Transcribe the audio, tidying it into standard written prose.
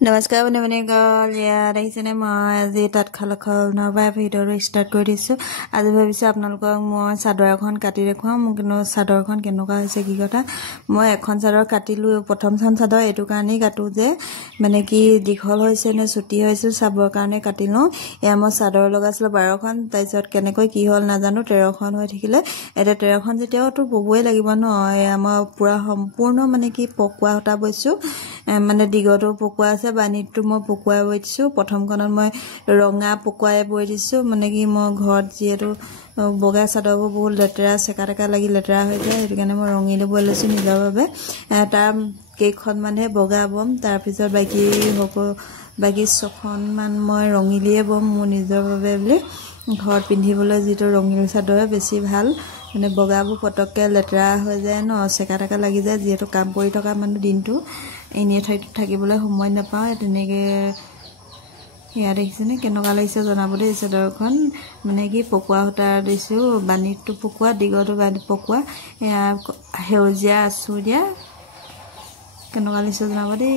नमस्कार बने बने गल यार আহিছেনে মই আজি তাঁতশালখনৰ ভিডিঅ ষ্টাৰ্ট কৰি দিছো আজি ভাবিছো আপোনালোকক মই চাদৰ এখন কাটি দেখুৱাম কিন্তু চাদৰখন কেনেকুৱা হৈছে কি কথা মই এখন চাদৰ কাটিলো প্ৰথমখন চাদৰ এটো কাৰণেই কাটো যে মানে কি দীঘল হৈছে নে ছুটি হৈছে চাবৰ কাৰণে কাটিলো এয়া মই চাদৰ লগাইছিলো 12খন তাৰপিছত কেনেকৈ কি হল নাজানো 13খন হৈ থাকিলে এটা 13খন যেতিয়াও তো ববই লাগিব ন এয়া মই পুৰা সম্পূৰ্ণ মানে কি পকোৱা হটা বৈছো মানে দিগটো পকোৱা আছে বানিটো মই পকোৱা বৈছো প্ৰথমখনত মই ৰঙা পকোৱাই বৈ দিছো মানে কি মই ঘৰত যেটো বগা চাদৰবোৰ বহুত লেতেৰা সেকাটাকা লাগি লেতেৰা হৈ যায় এটো কাৰণে মই ৰঙিলে বৈ লৈছো নিজৰ বাবে তাৰ কেইখন মানে বগা বম তাৰ পিছত বাকি 6খন মান মই ৰঙিলিয়ে বম মোৰ নিজৰ বাবে বুলি ঘৰত পিন্ধিবলৈ যেটো ৰঙিল চাদৰ বেছি ভাল মানে বগাবোৰ পটককে লেতেৰা হৈ যায় ন সেকাটাকা লাগি যায় যেটো কাম কৰি থকা মানুহ দিনটো এনে থাকিবলৈ সময় নাপাওঁ তেনেকে ইয়া দেখিছেনে কেনেকুৱা লাগিছে জনাবলৈ চাদৰখন মানে কি পকোৱা হটা দিছো বানিটো পকোৱা দিগটো বানি পকোৱা ইয়া হেউজিয়া আছু দিয়া কেনেকুৱা লাগিছে জনাব দেই